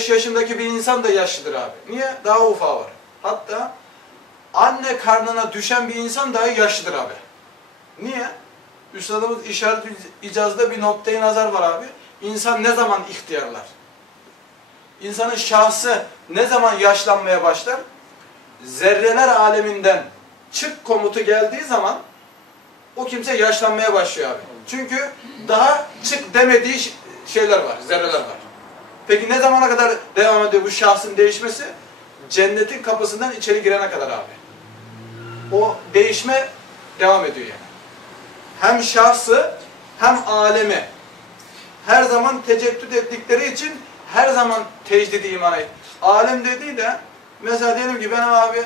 5 yaşındaki bir insan da yaşlıdır abi. Niye? Daha ufağı var. Hatta anne karnına düşen bir insan dahi yaşlıdır abi. Niye? Üstadımız işaret icazda bir noktayı nazar var abi. İnsan ne zaman ihtiyarlar? İnsanın şahsı ne zaman yaşlanmaya başlar? Zerreler aleminden çık komutu geldiği zaman o kimse yaşlanmaya başlıyor abi. Çünkü daha çık demediği şeyler var, zerreler var. Peki ne zamana kadar devam ediyor bu şahsın değişmesi? Cennetin kapısından içeri girene kadar abi. O değişme devam ediyor yani. Hem şahsı hem alemi her zaman teceddüt ettikleri için her zaman tecdidi imana. Alem dediği de mesela diyelim ki ben abi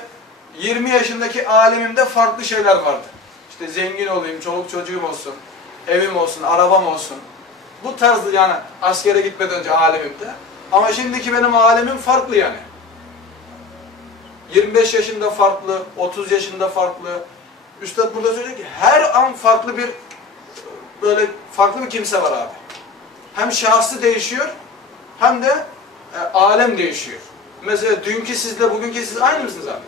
20 yaşındaki alemimde farklı şeyler vardı. İşte zengin olayım, çoluk çocuğum olsun, evim olsun, arabam olsun. Bu tarzı yani askere gitmeden önce alemimde. Ama şimdiki benim alemim farklı yani. 25 yaşında farklı, 30 yaşında farklı. Üstad burada söylüyor ki her an farklı bir böyle farklı bir kimse var abi. Hem şahsı değişiyor hem de e, alem değişiyor. Mesela dünkü sizle bugünkü siz aynı mısınız abi?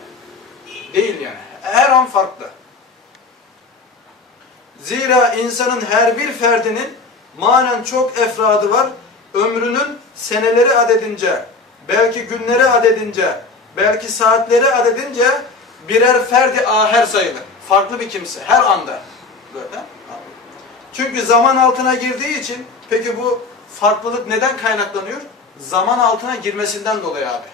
Değil yani. Her an farklı. Zira insanın her bir ferdinin manen çok efradı var. Ömrünün seneleri adedince, belki günleri adedince, belki saatleri adedince birer ferdi aher sayılır. Farklı bir kimse her anda. Böyle. Çünkü zaman altına girdiği için peki bu farklılık neden kaynaklanıyor? Zaman altına girmesinden dolayı abi.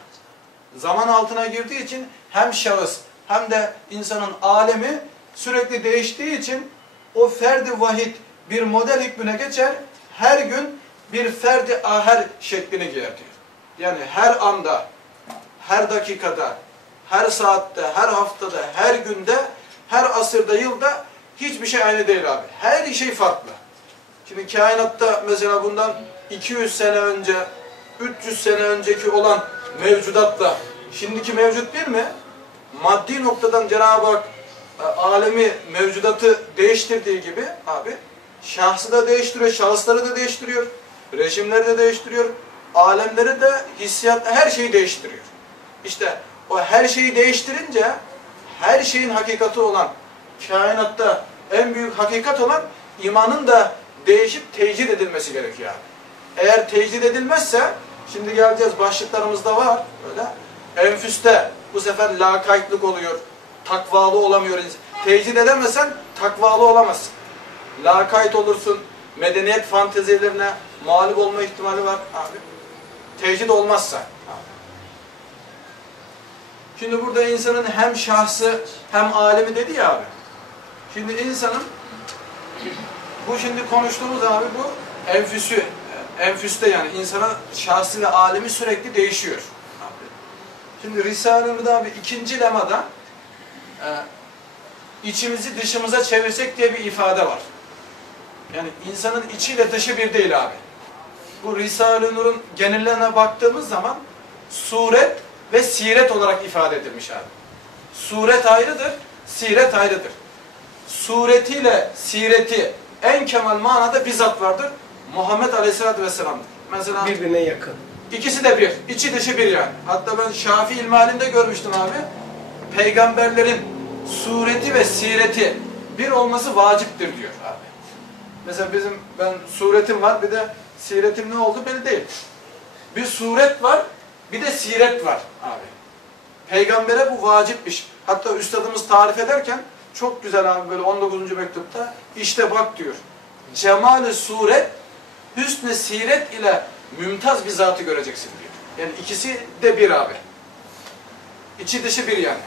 Zaman altına girdiği için hem şahıs hem de insanın alemi sürekli değiştiği için o ferdi vahid bir model hükmüne geçer. Her gün bir ferdi aher şeklini giyer diyor. Yani her anda, her dakikada, her saatte, her haftada, her günde, her asırda, yılda hiçbir şey aynı değil abi. Her şey farklı. Şimdi kainatta mesela bundan 200 sene önce, 300 sene önceki olan mevcudatla şimdiki mevcut bir mi? Maddi noktadan Cenab-ı Hak e, alemi, mevcudatı değiştirdiği gibi abi şahsı da değiştiriyor, şahısları da değiştiriyor, rejimleri de değiştiriyor, alemleri de hissiyat, her şeyi değiştiriyor. İşte o her şeyi değiştirince her şeyin hakikati olan, kainatta en büyük hakikat olan imanın da değişip tecrid edilmesi gerekiyor abi. Eğer tecrid edilmezse, şimdi geleceğiz başlıklarımızda var öyle. Enfüste bu sefer lakaytlık oluyor, takvalı olamıyor. Tecrid edemezsen takvalı olamazsın. Lakayt olursun, medeniyet fantezilerine mağlup olma ihtimali var abi. Tecrid olmazsa. Şimdi burada insanın hem şahsı hem alemi dedi ya abi. Şimdi insanın bu şimdi konuştuğumuz abi bu enfüsü, enfüste yani insana şahsı ve alemi sürekli değişiyor. Abi. Şimdi Risale-i abi ikinci lemada e, içimizi dışımıza çevirsek diye bir ifade var. Yani insanın içiyle dışı bir değil abi. Bu Risale-i Nur'un genellerine baktığımız zaman suret ve siret olarak ifade edilmiş abi. Suret ayrıdır, siret ayrıdır. Suretiyle sireti en kemal manada bizzat vardır. Muhammed Aleyhisselatü Vesselam'dır. Mesela birbirine yakın. İkisi de bir. içi dışı bir yani. Hatta ben Şafii ilmihalinde görmüştüm abi. Peygamberlerin sureti ve sireti bir olması vaciptir diyor abi. Mesela bizim ben suretim var bir de siretim ne oldu belli değil. Bir suret var bir de siret var abi. Peygambere bu vacipmiş. Hatta üstadımız tarif ederken çok güzel abi böyle 19. mektupta işte bak diyor. Cemali suret hüsnü siret ile mümtaz bir zatı göreceksin diyor. Yani ikisi de bir abi. İçi dışı bir yani.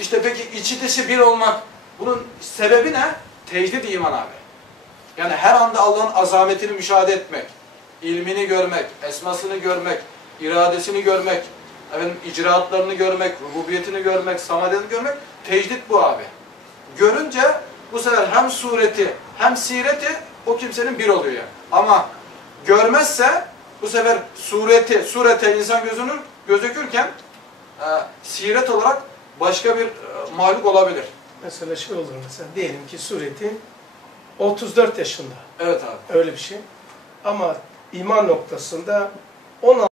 İşte peki içi dışı bir olmak bunun sebebi ne? Tecdid iman abi. Yani her anda Allah'ın azametini müşahede etmek, ilmini görmek, esmasını görmek, iradesini görmek, efendim, icraatlarını görmek, rububiyetini görmek, samadetini görmek, tecdit bu abi. Görünce bu sefer hem sureti hem sireti o kimsenin bir oluyor yani. Ama görmezse bu sefer sureti, surete insan gözünür, gözükürken e, siret olarak başka bir e, mahluk olabilir. Mesela şey olur mesela diyelim ki sureti 34 yaşında. Evet abi. Öyle bir şey. Ama iman noktasında 16